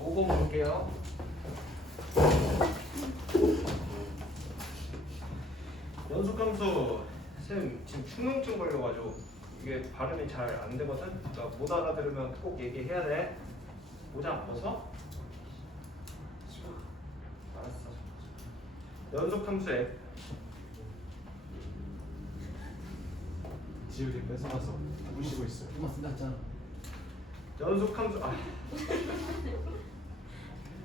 5번 볼게요. 연속함수 쌤 지금 축농증 걸려가지고 이게 발음이 잘 안 되거든. 그러니까 못 알아들으면 꼭 얘기해야 돼. 모자 안 벗어? 알았어. 연속함수 F 지우개 뺏어가서 부시고 있어요. 이거 쓴다잖아. 연속함수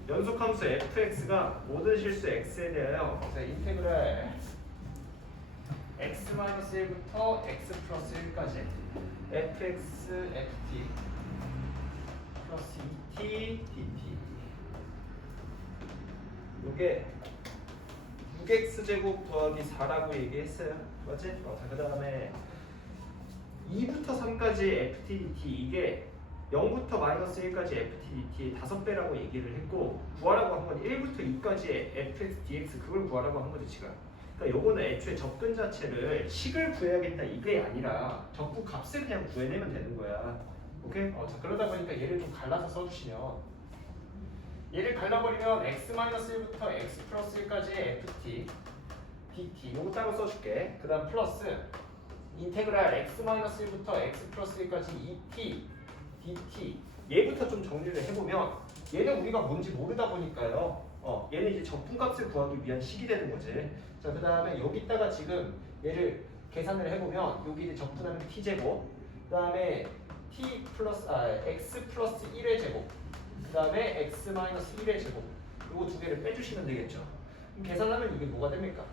연속함수 fx가 모든 실수 x에 대하여 인테그랄 x-1부터 x 플러스 1까지 fx ft 플러스 2t dt 요게 6x제곱 더하기 4라고 얘기했어요. 맞지? 자, 그 다음에 2부터 3까지 ft dt 이게 0부터 마이너스 1까지 ft dt의 5배라고 얘기를 했고 구하라고 한 건 1부터 2까지의 fx dx 그걸 구하라고 한 거죠 지금. 그러니까 요거는 애초에 접근 자체를 식을 구해야겠다 이게 아니라 적분 값을 그냥 구해내면 되는 거야. 오케이? 자 그러다 보니까 얘를 좀 갈라서 써주시면 얘를 갈라버리면 x-1부터 x 플러스 1까지의 ft dt 요거 따로 써줄게. 그 다음 플러스 인테그랄 x-1부터 x 플러스 1까지 2t dt 얘부터 좀 정리를 해보면 얘는 우리가 뭔지 모르다 보니까요. 얘는 이제 적분값을 구하기 위한 식이 되는 거지. 자, 그 다음에 여기다가 지금 얘를 계산을 해보면 여기 이제 적분하면 t제곱, 그 다음에 x 플러스 1의 제곱, 그 다음에 x 마이너스 1의 제곱, 요거 두 개를 빼주시면 되겠죠. 그럼 계산하면 이게 뭐가 됩니까?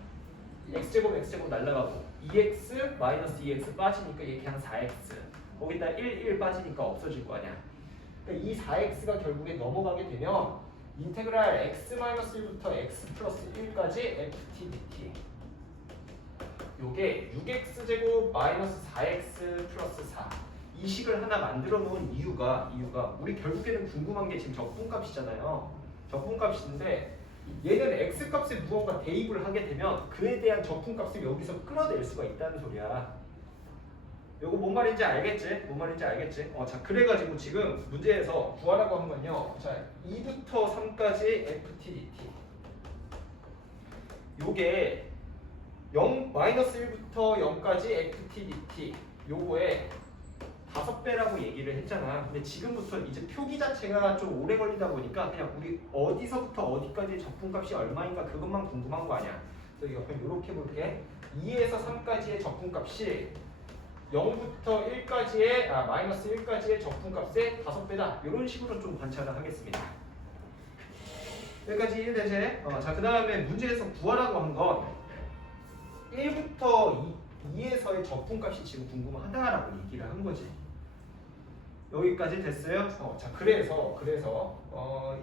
x제곱 날라가고 2x 마이너스 2x 빠지니까 이게 그냥 4x, 거기다 1 빠지니까 없어질 거 아니야. 그러니까 이 4x가 결국에 넘어가게 되면 인테그랄 x-1부터 x 플러스 1까지 ft dt 요게 6x제곱 마이너스 4x 플러스 4 이 식을 하나 만들어 놓은 이유가 우리 결국에는 궁금한 게 지금 적분값이잖아요. 적분값인데 얘는 x값에 무언가 대입을 하게 되면 그에 대한 적분값을 여기서 끌어낼 수가 있다는 소리야. 요거 뭔 말인지 알겠지? 자 그래가지고 지금 문제에서 구하라고 한 건요. 자 2부터 3까지 ft dt 요게 0 마이너스 1부터 0까지 ft dt 요거에 5배라고 얘기를 했잖아. 근데 지금부터 이제 표기 자체가 좀 오래 걸리다 보니까 그냥 우리 어디서부터 어디까지 적분값이 얼마인가 그것만 궁금한 거 아니야. 그래서 이거 이렇게 볼게. 2에서 3까지의 적분값이 0부터 1까지의 마이너스 1까지의 적분값의 5배다. 이런 식으로 좀 관찰을 하겠습니다. 여기까지 이해되지? 자, 그 다음에 문제에서 구하라고 한 건 1부터 2에서의 적분값이 지금 궁금하다라고 얘기를 한 거지. 여기까지 됐어요? 자, 그래서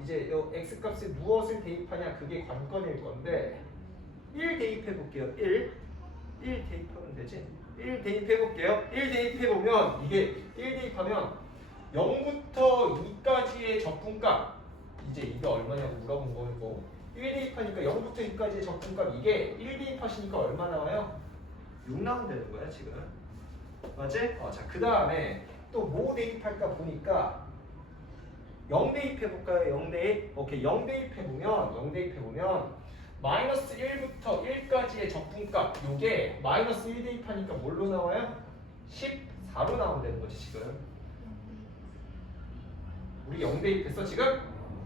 이제 이 x값에 무엇을 대입하냐 그게 관건일 건데 1 대입해 볼게요. 1 대입하면 되지? 1 대입해 볼게요. 1 대입해 보면 이게 1 대입하면 0부터 2까지의 적분값 이제 이게 얼마냐고 물어본 거고 1 대입하니까 0부터 2까지의 적분값 이게 1 대입하시니까 얼마 나와요? 6 나온다는 거야 지금. 맞지? 자, 그 다음에 또 뭐 대입할까 보니까 0 대입해 볼까요? 0 대입? 오케이. 0 대입해 보면 마이너스 1부터 1까지의 적분값 요게 마이너스 1 대입하니까 뭘로 나와요? 14로 나온다는 거지 지금. 우리 0 대입했어 지금?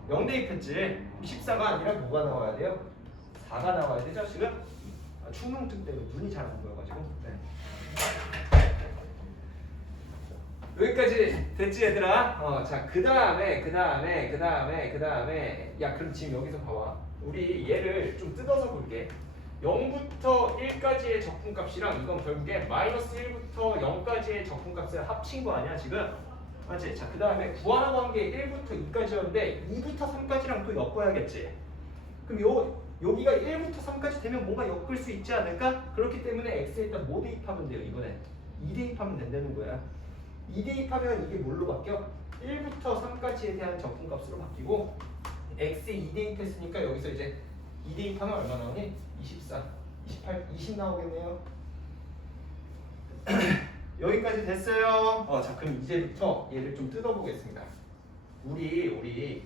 0 대입했지? 14가 아니라 뭐가 나와야 돼요? 4가 나와야 되죠 지금? 축농증 때문에 눈이 잘 안 보여가지고. 네. 여기까지 됐지 얘들아? 자 그 다음에 야 그럼 지금 여기서 봐봐. 우리 얘를 좀 뜯어서 볼게. 0부터 1까지의 적분값이랑 이건 결국에 마이너스 1부터 0까지의 적분값을 합친 거 아니야 지금? 맞지? 자 그 다음에 구하라고 한 게 1부터 2까지였는데 2부터 3까지랑 또 엮어야겠지? 그럼 여기가 1부터 3까지 되면 뭔가 엮을 수 있지 않을까? 그렇기 때문에 x에 일단 뭐 대입하면 돼요 이번에? 2 대입하면 된다는 거야. 2 대입하면 이게 뭘로 바뀌어? 1부터 3까지에 대한 적분값으로 바뀌고 x에 2 대입했으니까 여기서 이제 2 대입하면 얼마 나오니? 24, 28, 20 나오겠네요. 여기까지 됐어요. 자 그럼 이제부터 얘를 좀 뜯어보겠습니다. 우리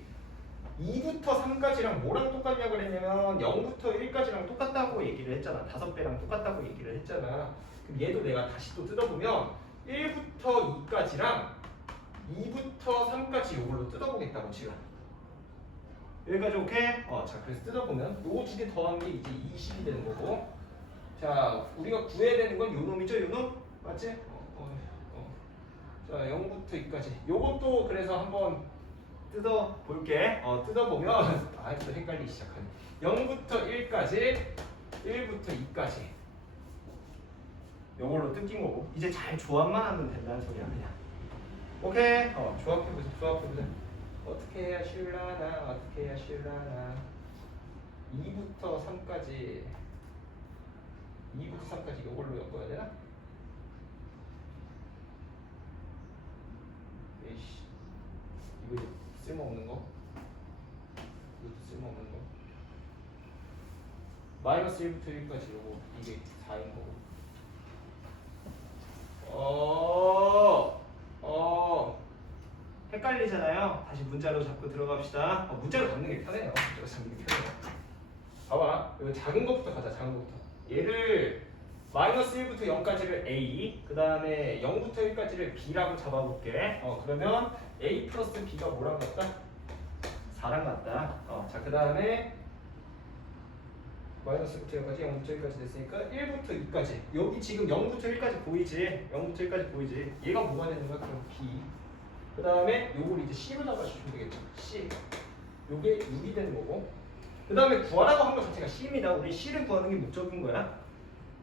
2부터 3까지랑 뭐랑 똑같냐고 그랬냐면 0부터 1까지랑 똑같다고 얘기를 했잖아. 5배랑 똑같다고 얘기를 했잖아. 그럼 얘도 내가 다시 또 뜯어보면 1부터 2까지랑 2부터 3까지 이걸로 뜯어보겠다고 지금. 여기까지 오케이? 자 그래서 뜯어보면 요거 두 개 더한 게 이제 20이 되는 거고. 자 우리가 구해야 되는 건 요 놈이죠, 요 놈? 맞지? 자 0부터 2까지. 요것도 그래서 한번 뜯어볼게. 뜯어보면 또 헷갈리기 시작하네. 0부터 1까지, 1부터 2까지. 요걸로 뜯긴 거고. 이제 잘 조합만 하면 된다는 소리야 그냥. 오케이? 조합해보자, 조합해보자. 어떻게 해야 쉬울라나, 어떻게 해야 쉬울라나. 2부터 3까지, 2부터 3까지 요걸로 엮어야 되나? 에이씨, 이거 쓸모없는 거. 이것도 쓸모없는 거. 마이너스 1부터 1까지 요거 이게 4인 거고. 헷갈리잖아요. 다시 문자로 잡고 들어갑시다. 문자로 잡는 게 편해요. 문자로 잡는 게 편해요. 봐봐. 이거 작은 것부터 가자. 작은 것부터. 얘를 마이너스 1부터 0까지를 A, 그 다음에 0부터 1까지를 B라고 잡아볼게. 그러면 A 플러스 B가 뭐랑 같다? 4랑 같다. 자, 그 다음에 마이너스 1부터 0까지, 0부터 1까지 됐으니까 1부터 2까지. 여기 지금 0부터 1까지 보이지? 0부터 1까지 보이지? 얘가 뭐가 되는 거야? 그럼 B. 그 다음에 요걸 이제 C로 잡아주시면 되겠죠. C. 요게 6이 되는 거고. 그 다음에 구하라고 한 것 자체가 C입니다. 우리 C를 구하는 게 목적인 거야.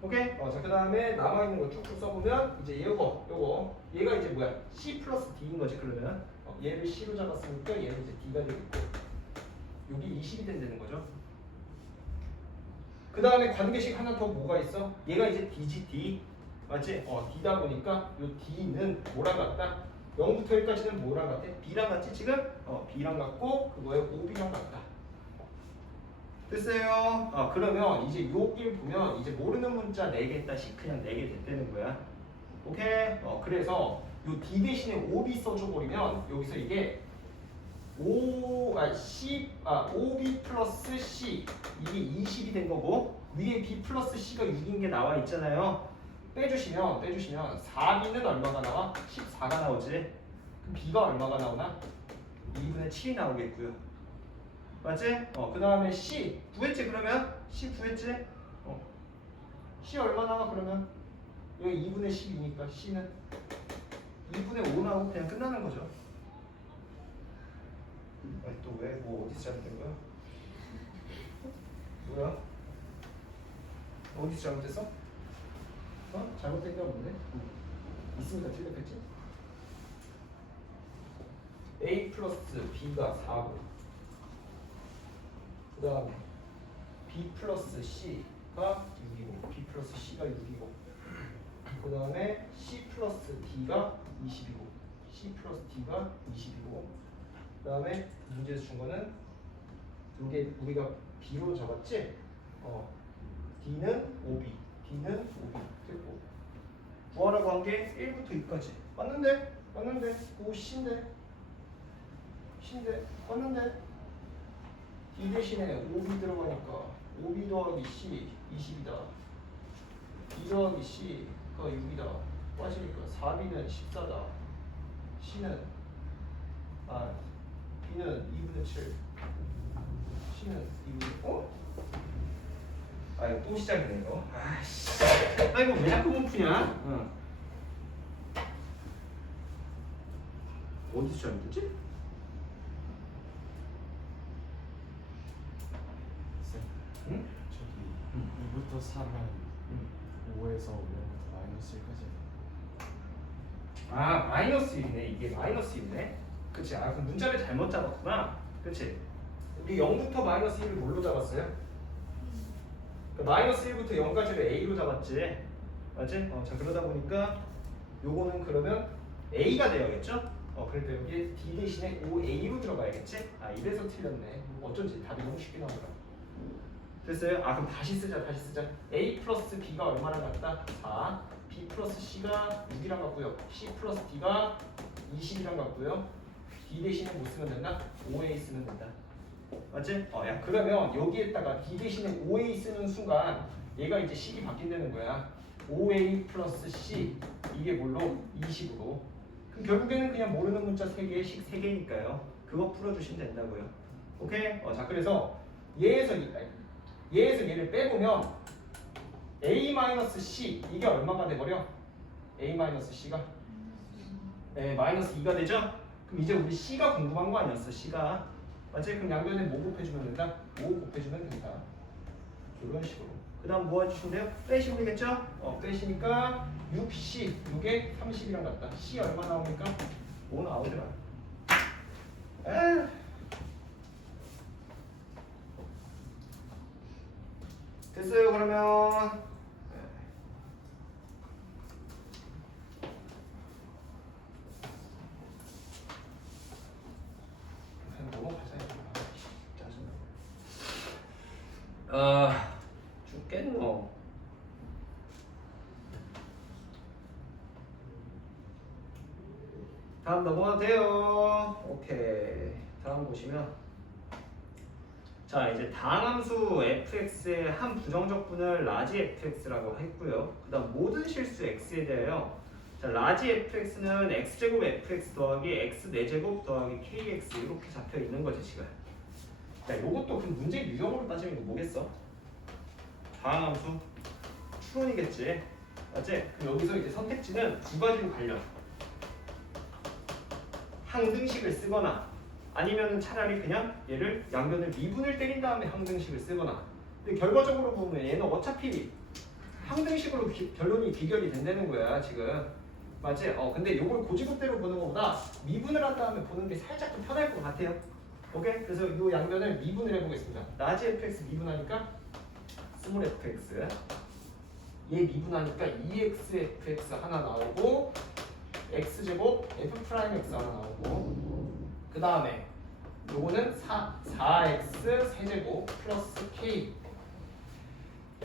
오케이? 자, 그 다음에 남아있는 거 쭉쭉 써보면 이제 요거. 얘가 이제 뭐야? C 플러스 D인 거지, 그러면. 얘를 C로 잡았으니까 얘는 이제 D가 되겠고. 여기 20이 된다는 거죠. 그 다음에 관계식 하나 더 뭐가 있어? 얘가 이제 D지, D. 맞지? D다 보니까 요 D는 뭐랑 같다? 0부터 1까지는 뭐랑 같아? B랑 같지 지금? B랑 같고 그거에 OB랑 같다. 됐어요. 그러면 이제 여기를 보면 이제 모르는 문자 4개 다시 그냥 4개 됐다는 거야. 오케이? 그래서 요 D 대신에 OB 써줘버리면 여기서 이게 OB 플러스 C 이게 20이 된 거고 위에 B 플러스 C가 6인 게 나와 있잖아요. 빼주시면 4B는 얼마가 나와? 14가 나오지. 그럼 B가 얼마가 나오나? 2분의 7이 나오겠고요. 맞지? 그 다음에 C 구했지 그러면? C 구했지? C 얼마 나와 그러면? 여기 2분의 10이니까 C는 2분의 5 나오고 그냥 끝나는 거죠. 또 왜? 뭐 어디서 잘못된 거야? 뭐야? 어디서 잘못됐어? 잘못된 게 없는데? 있으니까 틀렸겠지? A 플러스 B가 4고 그 다음에 B 플러스 C가 6이고 B 플러스 C가 6이고 그 다음에 C 플러스 D가 20이고 C 플러스 D가 20이고 그 다음에 문제에서 준 거는 두 개 우리가 B로 잡았지? D는 OB 됐고 구하라고 한 게 1부터 2까지 맞는데? 오 C인데 맞는데? D 대신에 OB 들어가니까 OB 더하기 C 20이다 2 더하기 C가 6이다 빠지니까 4B는 14다 B는 2분의 7 C는 2분의 이거 또 시작이네 이거. 아이씨. 나 이거 왜 자꾸 못 푸냐? 어디서 잘못했지? 응? 저기 2부터 3은 5에서 0부터 마이너스 1까지. 마이너스 1이네. 이게 마이너스 1이네. 그치. 그럼 문자를 잘못 잡았구나. 그치. 우리 0부터 마이너스 1을 뭘로 잡았어요? 마이너스 1부터 0까지를 A로 잡았지. 맞지? 자 그러다 보니까 요거는 그러면 A가 되어야겠죠? 그러니까 여기 D 대신에 OA로 들어가야겠지? 이래서 틀렸네. 어쩐지 답이 너무 쉽게 나오더라. 됐어요? 그럼 다시 쓰자. A 플러스 B가 얼마나 같다? 4. B 플러스 C가 6이랑 같고요. C 플러스 D가 20이랑 같고요. D 대신에 뭐 쓰면 된다? OA 쓰면 된다. 맞지? 야 그러면 여기에다가 b 대신에 5a 쓰는 순간 얘가 이제 식이 바뀐다는 거야. 5a 플러스 c 이게 뭘로? 20으로. 그럼 결국에는 그냥 모르는 문자 3개에 식 3개니까요. 그거 풀어주시면 된다고요. 오케이? 자 그래서 얘에서 얘를 빼보면 a-c 이게 얼마가 돼버려? a-c가 마이너스 2가 되죠? 그럼 이제 우리 c가 궁금한 거 아니었어? c가 맞지? 그럼 양변에 뭐 곱해주면 된다? 5 곱해주면 된다. 이런 식으로. 그 다음 뭐 해주시면 돼요? 빼시면 되겠죠? 빼시니까 6c 6에 30이랑 같다. c 얼마 나옵니까? 5 나오더라. 됐어요 그러면. 죽겠노. 다음 넘어가도 돼요. 오케이. 다음 보시면 자 이제 다항함수 fx의 한 부정적분을 라지 fx라고 했고요. 그 다음 모든 실수 x에 대하여 자 라지 fx는 x제곱 fx 더하기 x 4제곱 더하기 kx 이렇게 잡혀 있는 거지 지금. 자 요것도 그 문제 유형으로 따지면 이거 뭐겠어? 다항함수 추론이겠지. 맞지? 그럼 여기서 이제 선택지는 두 가지로 갈려. 항등식을 쓰거나 아니면 차라리 그냥 얘를 양변을 미분을 때린 다음에 항등식을 쓰거나. 근데 결과적으로 보면 얘는 어차피 항등식으로 결론이 비결이 된다는 거야 지금. 맞지? 근데 요걸 고지급대로 보는 것보다 미분을 한 다음에 보는 게 살짝 더 편할 것 같아요. 오케이? 그래서 요 양변을 미분을 해보겠습니다. 라지 fx 미분하니까 스몰 fx 얘 미분하니까 2xfx 하나 나오고 x제곱 f'x 하나 나오고 그 다음에 요거는 4x 세제곱 플러스 k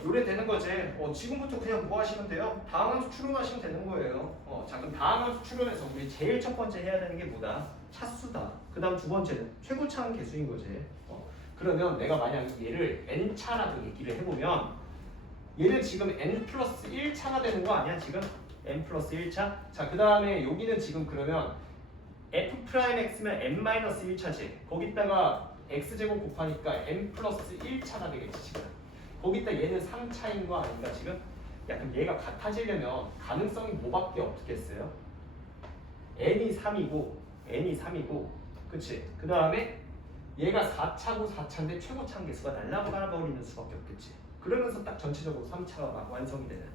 요래 되는 거지. 지금부터 그냥 뭐 하시면 돼요? 다항함수 추론하시면 되는 거예요. 자 그럼 다항함수 추론에서 우리 제일 첫 번째 해야 되는 게 뭐다? 차수다. 그 다음 두 번째는 최고차항 계수인 거지. 그러면 내가 만약 얘를 n차라고 얘기를 해보면 얘는 지금 n 플러스 1차가 되는 거 아니야 지금? n 플러스 1차? 자 그 다음에 여기는 지금 그러면 f'x면 n 마이너스 1차지. 거기다가 x제곱 곱하니까 n 플러스 1차가 되겠지 지금. 거기다 얘는 3차인 거 아닌가 지금? 야 그럼 얘가 같아지려면 가능성이 뭐밖에 없겠어요? n이 3이고 그치? 그 다음에 얘가 4차고 4차인데 최고차항 개수가 날라버리는 수밖에 없겠지. 그러면서 딱 전체적으로 3차가 완성이 되는.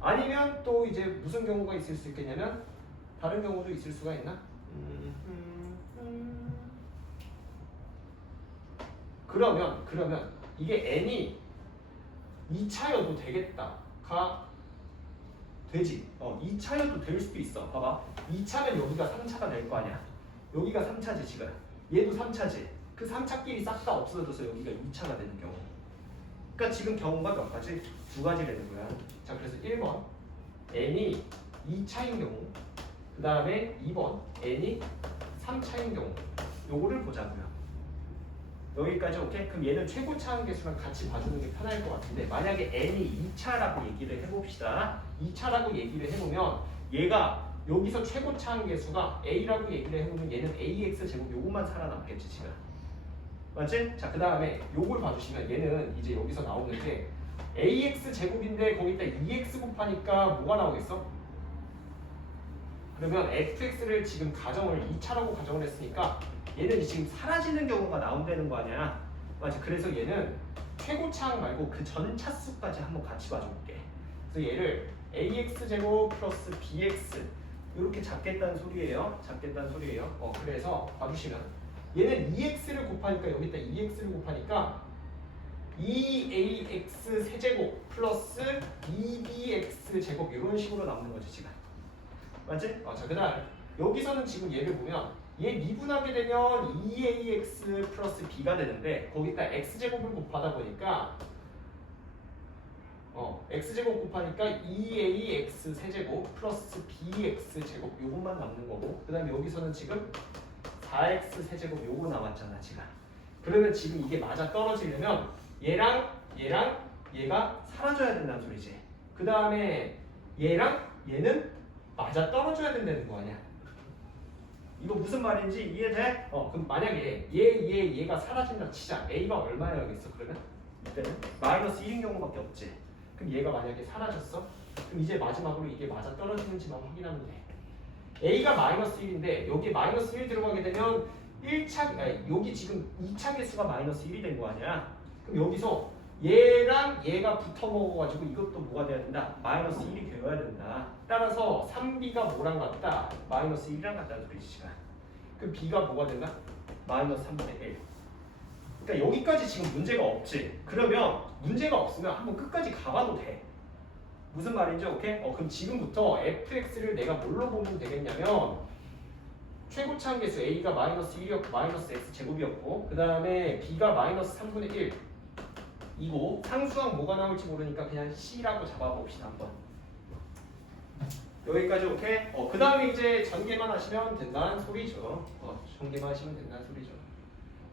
아니면 또 이제 무슨 경우가 있을 수 있겠냐면 다른 경우도 있을 수가 있나? 그러면 이게 n이 2차여도 되겠다가 되지. 2차여도 될 수도 있어. 봐봐. 2차면 여기가 3차가 될 거 아니야. 여기가 3차지 지금. 얘도 3차지. 그 3차끼리 싹 다 없어져서 여기가 2차가 되는 경우. 그러니까 지금 경우가 몇 가지? 두 가지 되는 거야. 자 그래서 1번 n이 2차인 경우 그 다음에 2번 n이 3차인 경우 요거를 보자고요. 여기까지 오케이? 그럼 얘는 최고차항 개수랑 같이 봐주는 게 편할 것 같은데 만약에 n이 2차라고 얘기를 해봅시다. 2차라고 얘기를 해보면 얘가 여기서 최고차항 개수가 a라고 얘기를 해보면 얘는 ax 제곱 요것만 살아남겠지 지금. 맞지? 자 그 다음에 요걸 봐주시면 얘는 이제 여기서 나오는데 ax 제곱인데 거기다 2x 곱하니까 뭐가 나오겠어? 그러면 fx를 지금 가정을 2차라고 가정을 했으니까 얘는 지금 사라지는 경우가 나온다는 거 아니야. 맞지? 그래서 얘는 최고차항 말고 그 전 차수까지 한번 같이 봐줄게. 그래서 얘를 ax 제곱 플러스 bx 이렇게 잡겠다는 소리예요. 그래서 봐주시면 얘는 2x를 곱하니까 여기다 2x를 곱하니까 2ax 세제곱 플러스 2bx 제곱 이런 식으로 나오는 거지 지금. 맞지? 자 그다음 여기서는 지금 얘를 보면 얘 미분하게 되면 2ax 플러스 b가 되는데 거기다 x제곱을 곱하다 보니까 x제곱 곱하니까 2ax 세제곱 플러스 bx 제곱 요것만 남는 거고 그 다음에 여기서는 지금 4x 세제곱 요거 나왔잖아 지금. 그러면 지금 이게 맞아 떨어지려면 얘랑 얘가 사라져야 된다는 소리지. 그 다음에 얘랑 얘는 맞아 떨어져야 된다는 거 아니야. 이거 무슨 말인지 이해돼? 그럼 만약에 얘가 사라진다 치자. A가 얼마여야겠어 그러면? 이때는 마이너스 1인 경우밖에 없지. 그럼 얘가 만약에 사라졌어? 그럼 이제 마지막으로 이게 맞아 떨어지는지만 확인하면 돼. A가 마이너스 1인데 여기 마이너스 1 들어가게 되면 1차, 여기 지금 2차 개수가 마이너스 1이 된 거 아니야? 그럼 여기서 얘랑 얘가 붙어 먹어가지고 이것도 뭐가 돼야 된다? 마이너스 1이 되어야 된다. 따라서 3B가 뭐랑 같다? 마이너스 1이랑 같다는 소리지. 그럼 B가 뭐가 된다? 마이너스 3분의 1. 그러니까 여기까지 지금 문제가 없지. 그러면 문제가 없으면 한번 끝까지 가봐도 돼. 무슨 말인지 오케이? 그럼 지금부터 fx를 내가 뭘로 보면 되겠냐면 최고 차항계수 a가 마이너스 1이었고 마이너스 x 제곱이었고 그 다음에 b가 마이너스 3분의 1 이고 상수항 뭐가 나올지 모르니까 그냥 c라고 잡아봅시다 한번. 여기까지 오케이? 그 다음에 이제 전개만 하시면 된다는 소리죠. 전개만 하시면 된다는 소리죠.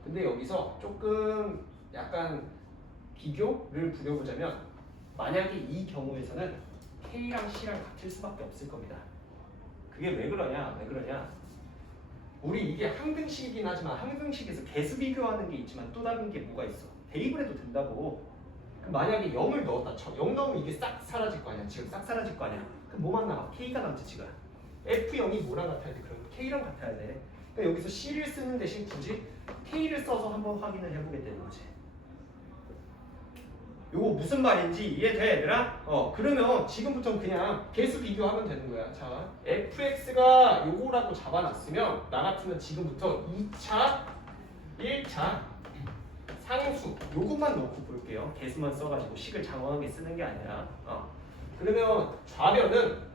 근데 여기서 조금 약간 비교를 부려보자면 만약에 이 경우에서는 K랑 C랑 같을 수밖에 없을 겁니다. 그게 왜 그러냐? 우리 이게 항등식이긴 하지만 항등식에서 개수 비교하는 게 있지만 또 다른 게 뭐가 있어? 대입을 해도 된다고. 그럼 만약에 0을 넣었다 쳐. 0 넣으면 이게 싹 사라질 거 아니야. 지금 싹 사라질 거 아니야. 그럼 뭐만 남아? K가 남지 지금. F0이 뭐랑 같아야 돼? 그럼 K랑 같아야 돼. 그러니까 여기서 C를 쓰는 대신 굳이 K를 써서 한번 확인을 해보겠다는 거지. 요거 무슨 말인지 이해돼 얘들아? 그러면 지금부터 그냥 개수 비교하면 되는 거야. 자, fx가 요거라고 잡아놨으면 나 같으면 지금부터 2차, 1차 상수 요것만 놓고 볼게요. 개수만 써가지고 식을 장황하게 쓰는 게 아니라. 그러면 좌변은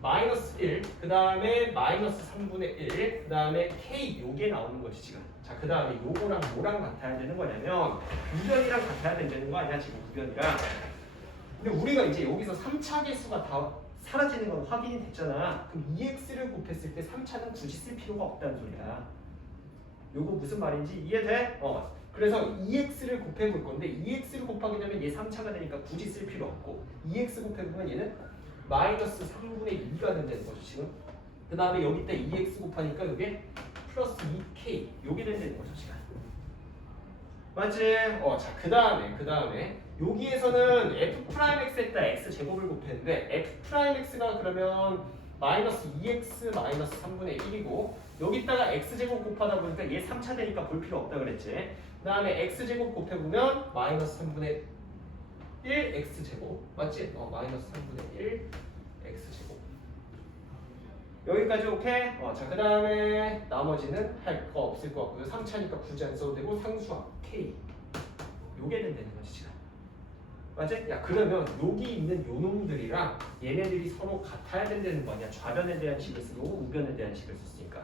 마이너스 1, 그 다음에 마이너스 3분의 1, 그 다음에 k 요게 나오는 거지 지금. 자, 그 다음에 요거랑 뭐랑 같아야 되는 거냐면 우변이랑 같아야 된다는 거 아니야 지금 우변이랑. 근데 우리가 이제 여기서 3차 개수가 다 사라지는 건 확인이 됐잖아. 그럼 2x를 곱했을 때 3차는 굳이 쓸 필요가 없다는 소리야. 요거 무슨 말인지 이해돼? 그래서 2x를 곱해볼 건데 2x를 곱하게 되면 얘 3차가 되니까 굳이 쓸 필요 없고 2x 곱해보면 얘는 마이너스 3분의 2가 된다는 거죠 지금. 그 다음에 여기다 2x 곱하니까 이게 플러스 2k 요게 된다는 거죠 지금. 맞지? 자, 그 다음에 여기에서는 f'x에다 x 제곱을 곱했는데 f'x가 그러면 마이너스 2x 마이너스 3분의 1이고 여기다가 x 제곱 곱하다 보니까 얘 3차 되니까 볼 필요 없다 그랬지. 그 다음에 x 제곱 곱해보면 마이너스 3분의 1 x 제곱 맞지? 마이너스 3분의 1 x 제곱. 여기까지 오케이? 자, 그 다음에 나머지는 할 거 없을 것 같고요. 3차니까 굳이 안 써도 되고 상수항 k 요게 된다는 거지 지금. 맞지? 야, 그러면 여기 있는 요 놈들이랑 얘네들이 서로 같아야 된다는 거 아니야. 좌변에 대한 식을 쓰고 우변에 대한 식을 썼으니까.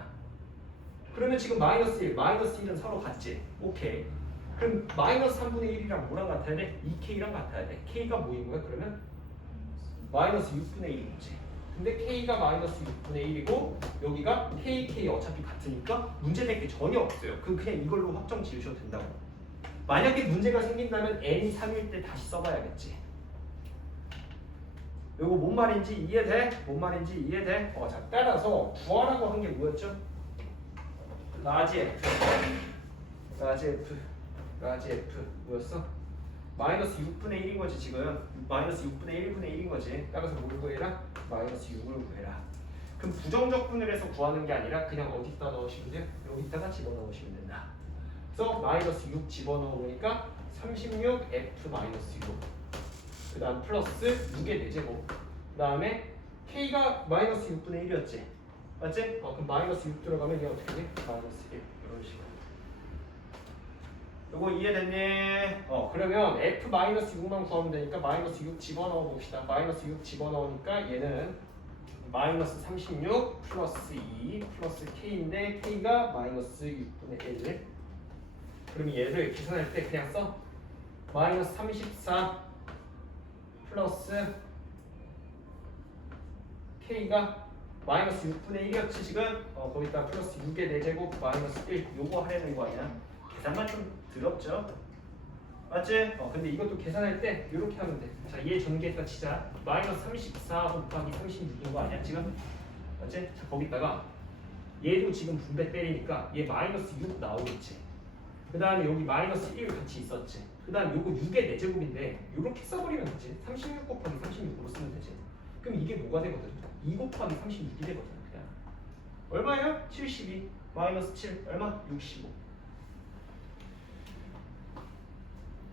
그러면 지금 마이너스 1은 서로 같지? 오케이. 그럼 마이너스 3분의 1이랑 뭐랑 같아야 돼? 2k랑 같아야 돼. k가 뭐인 거야 그러면? 마이너스 6분의 1이지. 근데 k가 마이너스 6분의 1이고 여기가 k 어차피 같으니까 문제될 게 전혀 없어요. 그냥 이걸로 확정 지으셔도 된다고. 만약에 문제가 생긴다면 n이 3일 때 다시 써봐야겠지. 요거 뭔 말인지 이해돼? 자, 따라서 구하라고 한 게 뭐였죠? 라지 f 뭐였어? 마이너스 6분의 1인 거지 지금. 마이너스 6분의 1분의 1인 거지. 따라서 뭘 구해라? 마이너스 6을 구해라. 그럼 부정적 분을 해서 구하는 게 아니라 그냥 어디다 넣으시면 돼요? 여기다가 집어넣으시면 된다. 그래서 마이너스 6 집어넣으니까 36 f 마이너스 6. 그 다음 플러스 6의 4제곱. 그 다음에 k가 마이너스 6분의 1이었지. 맞지? 그럼 마이너스 6 들어가면 이게 어떻게 돼? 마이너스 1. 이런 식으로. 요거 이해됐니? 그러면 f-6만 구하면 되니까 마이너스 6 집어넣어 봅시다. 마이너스 6 집어넣으니까 얘는 마이너스 36 플러스 2 플러스 k인데 k가 마이너스 6분의 1. 그러면 얘를 계산할 때 그냥 써. 마이너스 34 플러스 k가 마이너스 6분의 1이었지 지금. 거기다 플러스 6의 4제곱 마이너스 1 요거 하려는 거 아니야? 계산만 좀 더럽죠? 맞지? 근데 이것도 계산할 때 이렇게 하면 돼. 자, 얘 전개해서 치자. 마이너스 34 곱하기 36인 거 아니야 지금? 맞지? 자, 거기다가 얘도 지금 분배 때리니까 얘 마이너스 6 나오겠지. 그 다음에 여기 마이너스 1 같이 있었지. 그 다음 요거 6의 4제곱인데 이렇게 써버리면 되지. 36 곱하기 36으로 쓰면 되지. 그럼 이게 뭐가 되거든? 2 곱하기 36이 되거든. 그냥 얼마예요? 72 마이너스 7 얼마? 65.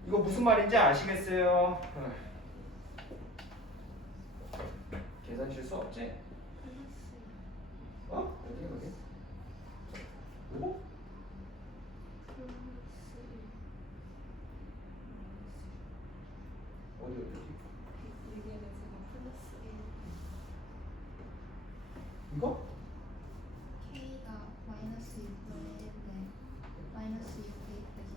이거 무슨 말인지 아시겠어요? 계산 실수 없지? 어디? 이거? 어디? 이거? K가 마이너스 6분의 마이너스 6이 되죠.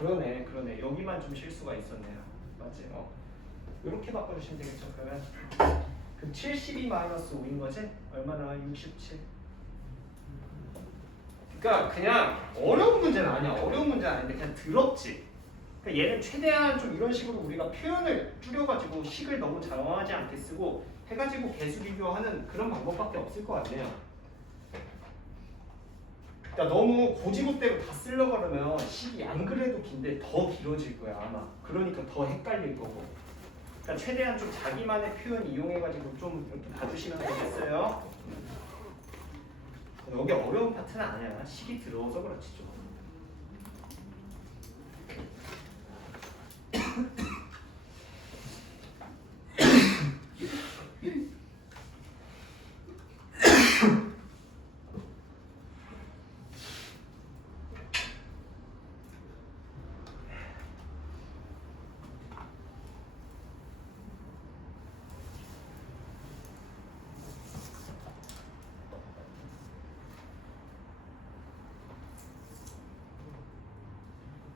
그러네. 여기만 좀 실수가 있었네요. 맞지? 이렇게 바꿔주시면 되겠죠. 그러면 그 72 마이너스 5인 거지? 얼마나? 67. 그러니까 그냥 어려운 문제는 아니야. 어려운 문제는 아닌데 그냥 더럽지. 그러니까 얘는 최대한 좀 이런 식으로 우리가 표현을 줄여가지고 식을 너무 장황하지 않게 쓰고 해가지고 개수 비교하는 그런 방법밖에 없을 것 같네요. 그러니까 너무 고지고대로 다 쓰려고 그러면 식이 안 그래도 긴데 더 길어질 거야 아마. 그러니까 더 헷갈릴 거고. 그러니까 최대한 좀 자기만의 표현 이용해가지고 좀 이렇게 봐주시면 되겠어요. 여기 어려운 파트는 아니야. 식이 들어서 그렇지 좀.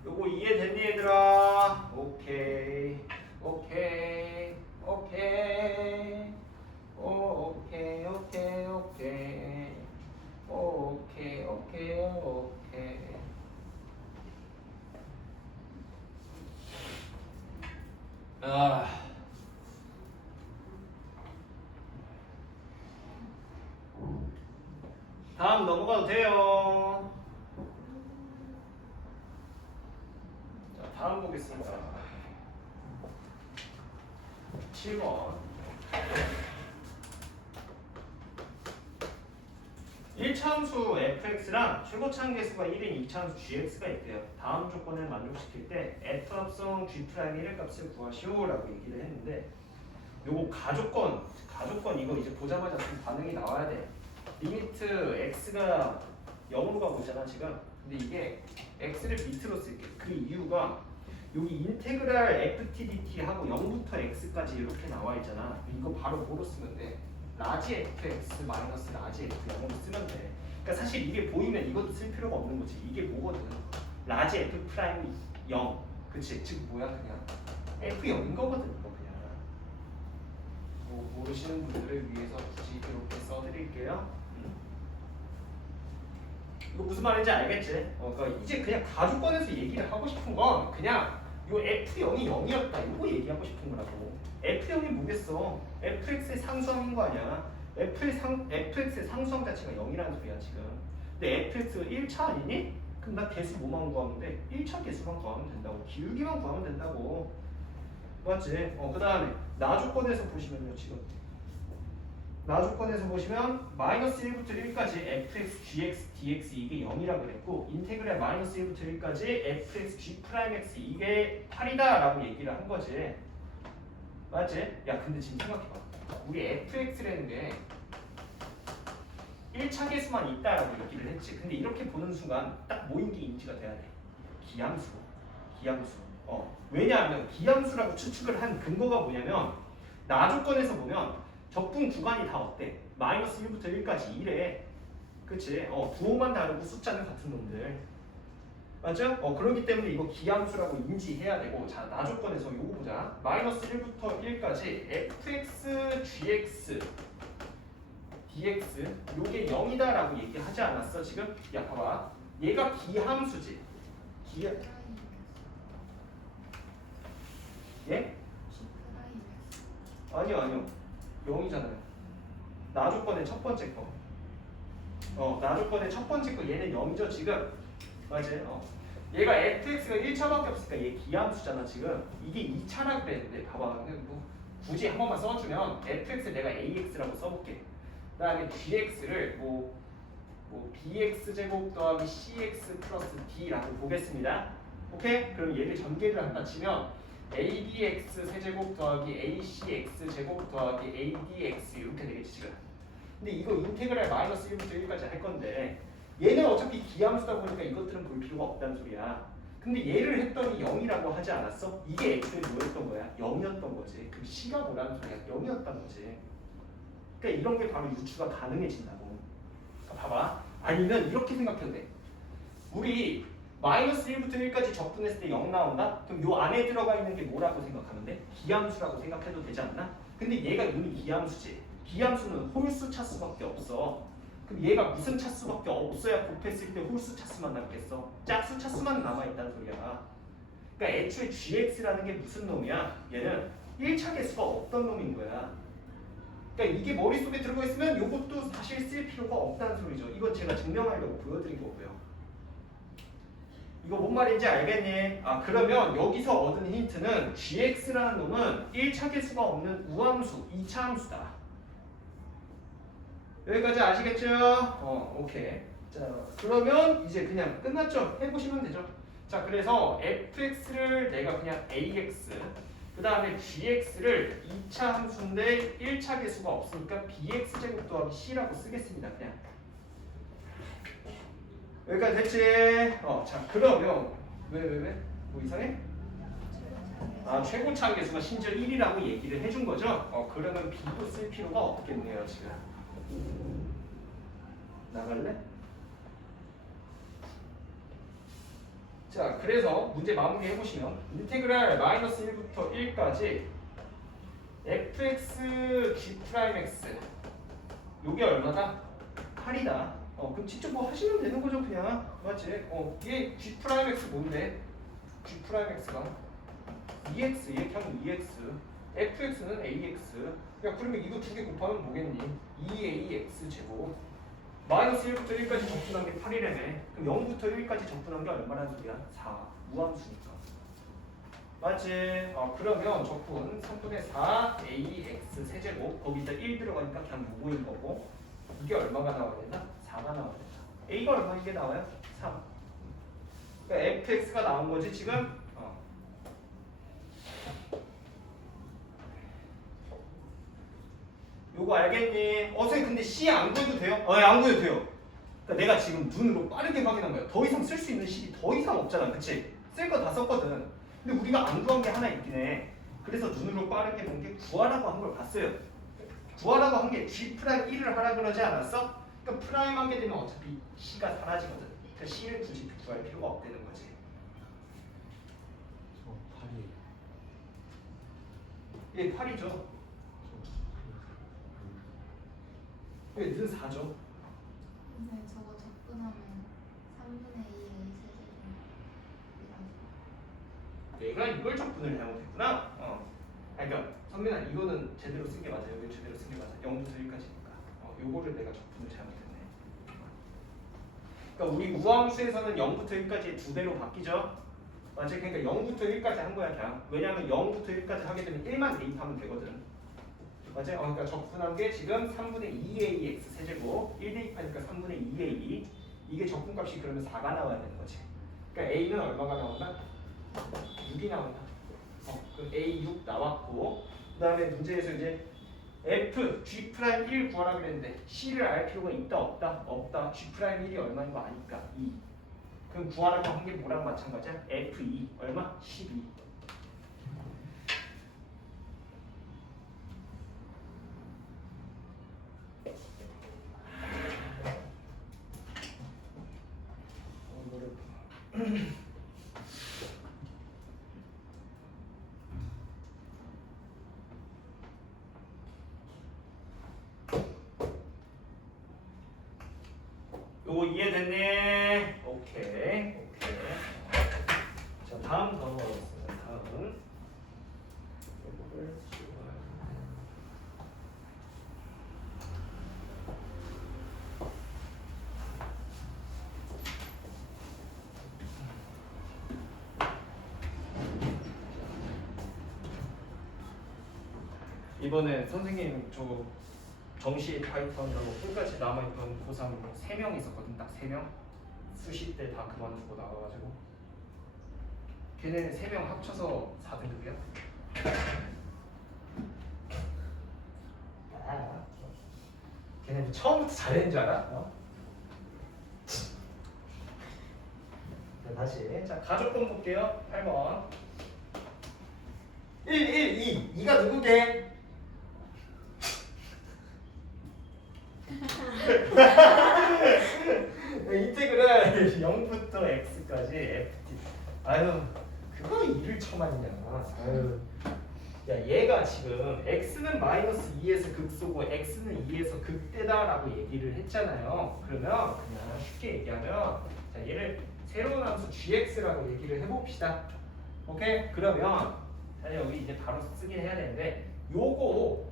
요거 이해됐니 얘들아? 오케이. 다음 넘어가도 돼요. 자, 다음 보겠습니다. 7번. 1차함수 fx랑 최고차항 계수가 1인 2차함수 gx가 있대요. 다음 조건을 만족시킬 때 f 합성 g'의 1의 값을 구하시오라고 얘기를 했는데 요거 가조건 이거 이제 보자마자 좀 반응이 나와야 돼. 리미트 x가 0으로 가고 있잖아 지금. 근데 이게 x를 밑으로 쓸게. 그 이유가 여기 인테그랄 ftdt 하고 0부터 x까지 이렇게 나와 있잖아. 이거 바로 뭐로 쓰면 돼? 라지 fx 마이너스 라지 f 0으로 쓰면 돼. 그러니까 사실 이게 보이면 이것도 쓸 필요가 없는 거지. 이게 뭐거든? 라지 f 프라임 0. 그치? 즉 뭐야 그냥 f 0인 거거든 이거 그냥. 모르시는 분들을 위해서 굳이 이렇게 써드릴게요. 이거 무슨 말인지 알겠지? 그러니까 이제 그냥 가주권에서 얘기를 하고 싶은 건 그냥 요 F0이 0이었다 이거 얘기하고 싶은 거라고. F0이 뭐겠어? fx의 상수함인 거 아니야? fx의 상수함 자체가 0이라는 소리야 지금. 근데 fx 1차 아니니? 그럼 나 개수 뭐만 구하면 돼? 1차 개수만 구하면 된다고. 기울기만 구하면 된다고. 맞지? 그 다음에 나조건에서 보시면요 지금 나조건에서 보시면 마이너스 1부터 1까지 fx, gx, dx 이게 0이라고 그랬고 인테그랄 마이너스 1부터 1까지 fx, g 프라임 x 이게 8이다 라고 얘기를 한 거지. 맞지? 야 근데 지금 생각해봐. 우리 fx라는 게 1차 계수만 있다라고 얘기를 했지. 근데 이렇게 보는 순간 딱 뭐인 게 인지가 돼야 돼. 기함수. 왜냐하면 기함수라고 추측을 한 근거가 뭐냐면 나조건에서 보면 적분 구간이 다 어때? 마이너스 1부터 1까지 이래. 그치? 부호만 다르고 숫자는 같은 놈들. 맞죠? 그렇기 때문에 이거 기함수라고 인지해야 되고. 자, 나조건에서 요거 보자. 마이너스 1부터 1까지 fx, gx, dx 요게 0이다 라고 얘기하지 않았어 지금? 야 봐봐. 얘가 기함수지. 기 프라임 예? G 프라임 아니요. 0이잖아요. 나 조건의 첫 번째 거. 나 조건의 첫 번째 거 얘는 0이죠 지금. 맞아요. 얘가 fx가 1차밖에 없으니까 얘 기함수잖아 지금. 이게 2차라 그랬는데 봐봐. 뭐 굳이 한 번만 써주면 fx 내가 ax라고 써볼게. 그 다음에 gx를 뭐 bx 제곱 더하기 cx 플러스 d라고 보겠습니다. 오케이? 그럼 얘를 전개를 한다 치면 abx 세제곱 더하기 acx 제곱 더하기 adx 이렇게 되겠지 지금. 근데 이거 인테그랄 마이너스 1부터 1까지 할 건데 얘는 어차피 기함수다 보니까 이것들은 볼 필요가 없다는 소리야. 근데 얘를 했더니 0이라고 하지 않았어? 이게 x는 뭐였던 거야? 0이었던 거지. 그럼 c가 뭐라는 소리야? 0이었던 거지. 그러니까 이런 게 바로 유추가 가능해진다고. 그러니까 봐봐. 아니면 이렇게 생각해도 돼. 우리 마이너스 1부터 1까지 적분했을 때 0 나온다? 그럼 요 안에 들어가 있는 게 뭐라고 생각하면 돼? 기함수라고 생각해도 되지 않나? 근데 얘가 이미 기함수지. 기함수는 홀수 차수밖에 없어. 그럼 얘가 무슨 차수밖에 없어야 곱했을 때 홀수 차수만 남겠어? 짝수 차수만 남아있다는 소리야. 그러니까 애초에 gx라는 게 무슨 놈이야? 얘는 1차 개수가 없던 놈인 거야. 그러니까 이게 머릿속에 들어가 있으면 이것도 사실 쓸 필요가 없다는 소리죠. 이건 제가 증명하려고 보여드린 거고요. 이거 뭔 말인지 알겠니? 그러면 여기서 얻은 힌트는 gx라는 놈은 1차 개수가 없는 우함수, 2차 함수다. 여기까지 아시겠죠? 오케이. 자, 그러면 이제 그냥 끝났죠? 해보시면 되죠. 자, 그래서 fx를 내가 그냥 ax, 그 다음에 gx를 2차 함수인데 1차 개수가 없으니까 bx 제곱 더하기 c라고 쓰겠습니다. 그냥. 여기까지 됐지? 자, 그러면 왜? 뭐 이상해? 최고차 개수가 심지어 1이라고 얘기를 해준 거죠? 그러면 b도 쓸 필요가 없겠네요, 지금. 나갈래? 자, 그래서 문제 마무리 해보시면 인테그랄 마이너스 1부터 1까지 fx g'x 요게 얼마다? 8이다. 그럼 직접 뭐 하시면 되는 거죠 그냥. 맞지? 이게 g'x 뭔데? g'x가 2x 이렇게 하면 2x fx는 ax. 야, 그러면 이거 두 개 곱하면 뭐겠니? 2ax 제곱 마이너스 1부터 1까지 적분한 게 8이라며. 그럼 0부터 1까지 적분한 게 얼마라는 소리야? 4. 무함수니까. 맞지? 그러면 적분 3분의 4 ax 세제곱 거기다 1 들어가니까 그냥 무고인 거고 이게 얼마가 나와야 된다? 4가 나와야 된다. a가 얼마 이게 나와요? 3. 그러니까 fx가 나온 거지 지금? 요거 알겠니? 선생님 근데 C 안 구해도 돼요? 안 구해도 돼요. 그러니까 내가 지금 눈으로 빠르게 확인한 거야. 더 이상 쓸 수 있는 식이 더 이상 없잖아. 그치? 쓸 거 다 썼거든. 근데 우리가 안 구한 게 하나 있긴 해. 그래서 눈으로 빠르게 본 게 구하라고 한 걸 봤어요. 구하라고 한 게 G'1을 하라 그러지 않았어? 그러니까 프라임 하게 되면 어차피 C가 사라지거든. 그러니까 C를 굳이 구할 필요가 없다는 거지. 저 8이. 예, 8이죠. 예, 는 4죠. 근데 저거 적분하면 3분의 2 a 세제곱이라서 내가 이걸 적분을 잘못했구나. 그러니까 선민아 이거는 제대로 쓴 게 맞아. 여기 제대로 쓴 게 맞아. 0부터 1까지니까. 요거를 내가 적분을 잘못했네. 그러니까 우리 우함수에서는 0부터 1까지 두 대로 바뀌죠. 맞지? 그러니까 0부터 1까지 한 거야 그냥. 왜냐면 0부터 1까지 하게 되면 1만 대입하면 되거든. 맞지? 그러니까 적분한 게 지금 3분의 2ax 세제곱 1 대입하니까 3분의 2a 이게 적분값이 그러면 4가 나와야 되는 거지. 그러니까 a는 얼마가 나온다? 6이 나온다. 그럼 a 6 나왔고 그 다음에 문제에서 이제 f g'1 구하라 그랬는데 c를 알 필요가 있다 없다? 없다. g'1이 얼마인 거 아니까 2. 그럼 구하라고 한 게 뭐랑 마찬가지야? f2 얼마? 12. 요거 이해됐네? 오케이. 이번에 선생님 저 정시 파이썬이라고 끝까지 남아있던 고3 3명 있었거든. 딱 3명. 수시 때 다 그만두고 나가가지고 걔네 3명 합쳐서 4등급이야. 걔네도 처음부터 잘했는 줄 알아? 자, 다시 자 가족분 볼게요. 8번 1, 1, 2 2가 누구게? 인테그랄 0부터 x까지 ft. 아유 그거 2를 쳐맞냐. 아유 야 얘가 지금 x는 마이너스 2에서 극소고 x는 2에서 극대다라고 얘기를 했잖아요. 그러면 그냥 쉽게 얘기하면 자 얘를 새로운 함수 gx라고 얘기를 해봅시다. 오케이? 그러면 자 여기 이제 바로 쓰긴 해야 되는데 요거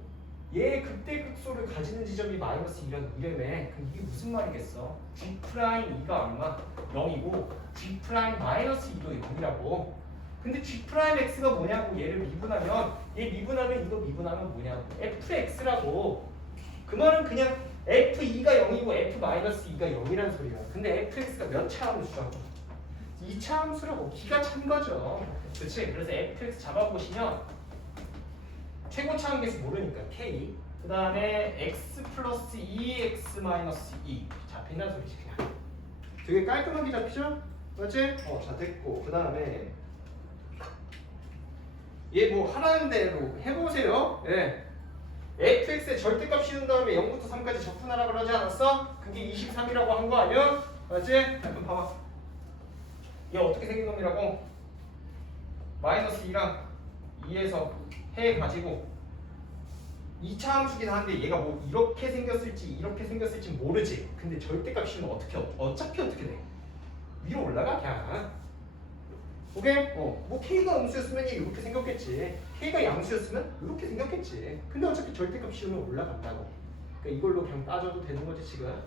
얘의 극대 극소를 가지는 지점이 마이너스 2래매. 그럼 이게 무슨 말이겠어? g 프라임 2가 얼마? 0이고 g 프라임 마이너스 2도 0이라고. 근데 g 프라임 x가 뭐냐고 얘를 미분하면 얘 미분하면 이거 미분하면 뭐냐고 fx라고. 그 말은 그냥 f2가 0이고 f 마이너스 2가 0이란 소리야. 근데 fx가 몇 차 함수라고? 2차 함수라고. 기가 찬 거죠. 그렇지? 그래서 fx 잡아보시면 최고차 한계수 모르니까 k 그 다음에 x 플러스 2x 마이너스 2 잡힌다는 소리지 그냥. 되게 깔끔하게 잡히죠? 맞지? 자 됐고 그 다음에 얘 뭐 하라는 대로 해보세요. 예. fx의 절대값 씌운 다음에 0부터 3까지 적분하라 그러지 않았어? 그게 23이라고 한 거 아니야? 맞지? 자 그럼 봐봐. 얘 어떻게 생긴 놈이라고? 마이너스 2랑 2에서 해가지고 2차 함수긴 한데 얘가 뭐 이렇게 생겼을지 모르지. 근데 절대값 씌우면 어차피 어떻게 돼? 위로 올라가 그냥. 오케이? 뭐 k가 음수였으면 얘 이렇게 생겼겠지. k가 양수였으면 이렇게 생겼겠지. 근데 어차피 절대값 씌우면 올라간다고. 그러니까 이걸로 그냥 따져도 되는 거지 지금.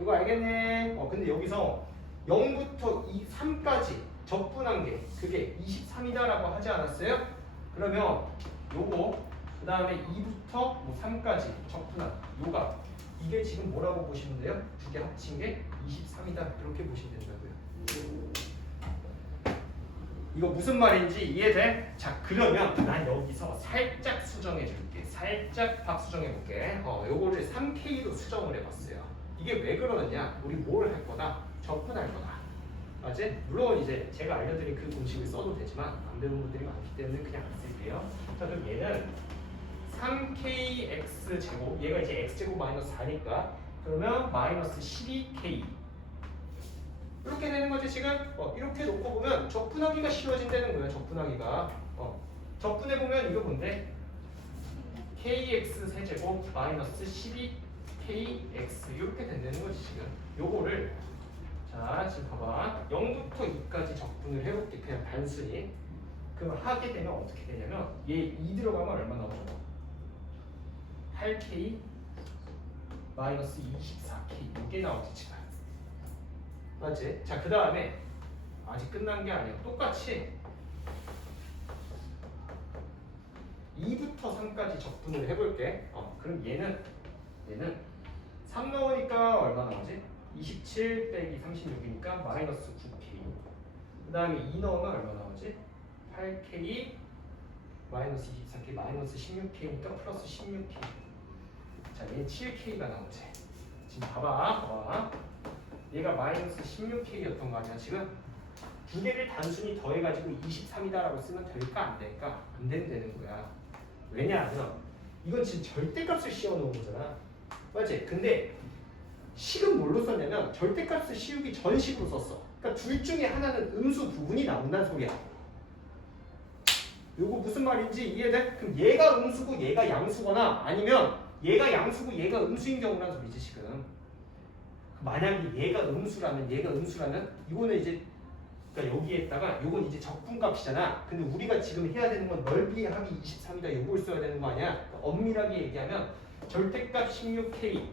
이거 알겠네? 근데 여기서 0부터 3까지 적분한 게 그게 23이다라고 하지 않았어요? 그러면 요거 그 다음에 2부터 뭐 3까지 적분한 요가 이게 지금 뭐라고 보시면 돼요? 두 개 합친 게 23이다 이렇게 보시면 된다고요. 이거 무슨 말인지 이해돼? 자 그러면 난 여기서 살짝 수정해 줄게. 살짝 박수정해 볼게. 요거를 3K로 수정을 해봤어요. 이게 왜 그러느냐? 우리 뭘 할 거다? 적분할 거다. 맞지? 물론 이제 제가 알려드린 그 공식을 써도 되지만 안 배운 분들이 많기 때문에 그냥 안 쓸게요. 자 그럼 얘는 3kx제곱 얘가 이제 x제곱 마이너스 4니까 그러면 마이너스 12k 이렇게 되는 거지 지금. 이렇게 놓고 보면 적분하기가 쉬워진다는 거야. 적분하기가 적분해 보면 이거 뭔데? kx 세제곱 마이너스 12kx 이렇게 된다는 거지 지금. 요거를 자 지금 봐봐 0부터 2까지 적분을 해볼게. 그냥 단순히. 그럼 하게 되면 어떻게 되냐면 얘 2 들어가면 얼마 나오죠? 8k 마이너스 24k 이게 나오지 지금. 맞지? 자 그 다음에 아직 끝난 게 아니야. 똑같이 2부터 3까지 적분을 해볼게. 그럼 얘는 3 넣으니까 얼마 나오지? 27 빼기 36이니까 마이너스 9k. 그 다음에 2 넣으면 얼마 나오지? 8k 마이너스 24k 마이너스 16k니까 플러스 16k. 자 얘는 7k가 나오지. 지금 봐봐. 얘가 마이너스 16k였던 거 아니야 지금? 두 개를 단순히 더해가지고 23이다라고 쓰면 될까 안 될까? 안 되는 거야. 왜냐하면 이건 지금 절대값을 씌워놓은 거잖아. 맞지? 근데 식은 뭘로 썼냐면 절대값을 씌우기 전 식으로 썼어. 그러니까 둘 중에 하나는 음수 부분이 나온다는 소리야. 요거 무슨 말인지 이해돼? 그럼 얘가 음수고 얘가 양수거나 아니면 얘가 양수고 얘가 음수인 경우란 소리지 지금. 만약에 얘가 음수라면 이거는 이제 그러니까 여기에다가 요건 이제 적분값이잖아. 근데 우리가 지금 해야 되는 건 넓이의 합이 23이다 요걸 써야 되는 거 아니야? 그러니까 엄밀하게 얘기하면 절대값 16k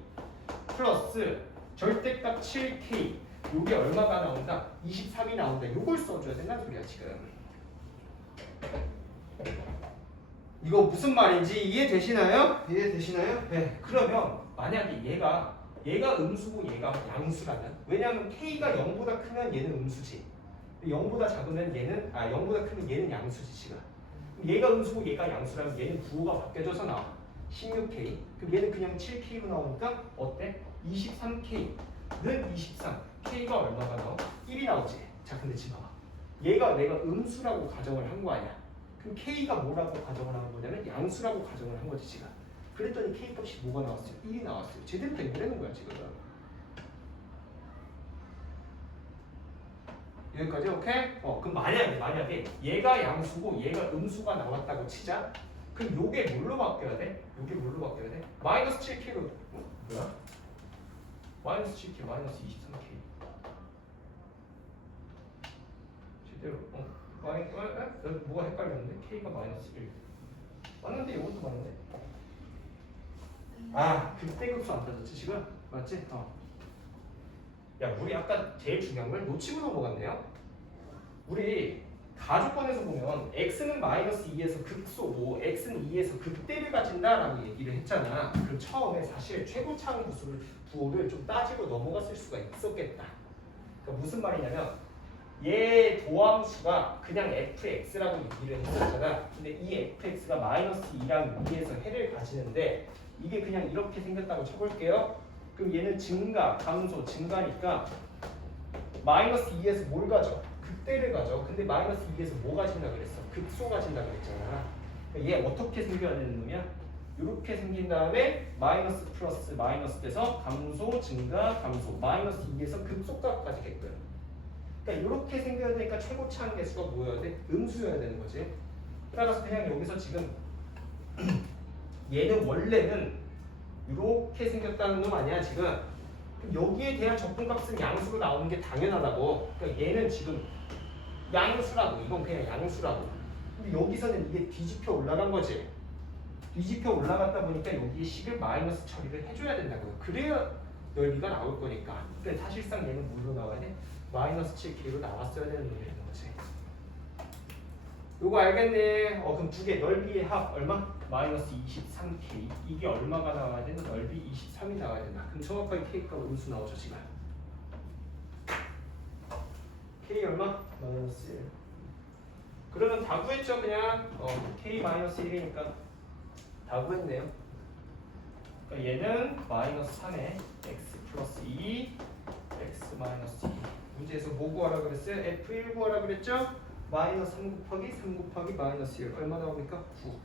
플러스 절대값 7k 요게 얼마가 나온다? 23이 나온다. 요걸 써줘야 된다는 소리야 지금. 이거 무슨 말인지 이해되시나요? 이해되시나요? 네. 그러면 만약에 얘가 음수고 얘가 양수라면, 왜냐하면 k가 0보다 크면 얘는 음수지, 0보다 작으면 얘는 0보다 크면 얘는 양수지 지금. 얘가 음수고 얘가 양수라면 얘는 부호가 바뀌어져서 나와 16k. 그럼 얘는 그냥 7k로 나오니까 어때? 23k는 23. k가 얼마가 나와? 1이 나오지. 자 근데 지금 봐봐. 얘가 내가 음수라고 가정을 한 거 아니야. 그럼 k가 뭐라고 가정을 한 거냐면 양수라고 가정을 한 거지 지금. 그랬더니 k 값이 뭐가 나왔어요? 1이 나왔어요. 제대로 된 거라는 거야 지금. 여기까지 오케이? 그럼 만약에 얘가 양수고 얘가 음수가 나왔다고 치자. 그럼 요게 뭘로 바뀌어야 돼? 마이너스 7k로. 뭐야? 마이너스 7k, 마이너스 23k. 제대로. 뭐가 헷갈렸는데? k가 마이너스 1. 맞는데 이것도 맞는데? 그때 급수 안 따졌지 지금? 맞지? 야, 우리 아까 제일 중요한 걸 놓치고 넘어갔네요. 우리 가족권에서 보면 x는 마이너스 2에서 극소고 x는 2에서 극대를 가진다라고 얘기를 했잖아. 그럼 처음에 사실 최고차항 부호를 좀 따지고 넘어갔을 수가 있었겠다. 그러니까 무슨 말이냐면 얘 도함수가 그냥 fx라고 얘기를 했었잖아. 근데 이 fx가 마이너스 2랑 2에서 해를 가지는데 이게 그냥 이렇게 생겼다고 쳐볼게요. 그럼 얘는 증가, 감소, 증가니까 마이너스 2에서 뭘 가져? 극대를 가져. 근데 마이너스 2에서 뭐 가진다 그랬어? 극소 가진다 그랬잖아. 그러니까 얘 어떻게 생겨야 되는 놈이야? 이렇게 생긴 다음에 마이너스 플러스 마이너스 돼서 감소, 증가, 감소, 마이너스 2에서 극소값까지 겠고요. 그러니까 이렇게 생겨야 되니까 최고차항 개수가 뭐여야 돼? 음수여야 되는 거지. 따라서 그냥 여기서 지금 얘는 원래는 이렇게 생겼다는 놈 아니야 지금. 그럼 여기에 대한 적분값은 양수로 나오는 게 당연하다고. 그러니까 얘는 지금 양수라고. 이건 그냥 양수라고. 근데 여기서는 이게 뒤집혀 올라간 거지. 뒤집혀 올라갔다 보니까 여기에 식을 마이너스 처리를 해줘야 된다고요. 그래야 넓이가 나올 거니까. 그러니까 사실상 얘는 뭘로 나와야 돼? 마이너스 7k로 나왔어야 되는 놈이라는 거지. 요거 알겠네. 그럼 두 개 넓이의 합 얼마? 마이너스 23k. 이게 얼마가 나와야 되나? 넓이 23이 나와야 된다. 그럼 정확하게 k가 음수 나오죠 지금. k 얼마? 마이너스 1. 그러면 다 구했죠 그냥. k 마이너스 1이니까 다 구했네요. 그러니까 얘는 마이너스 3에 x 플러스 2, x 마이너스 2. 문제에서 뭐 구하라 그랬어요? f1 구하라 그랬죠? 마이너스 3 곱하기 마이너스 1 얼마 나옵니까? 9.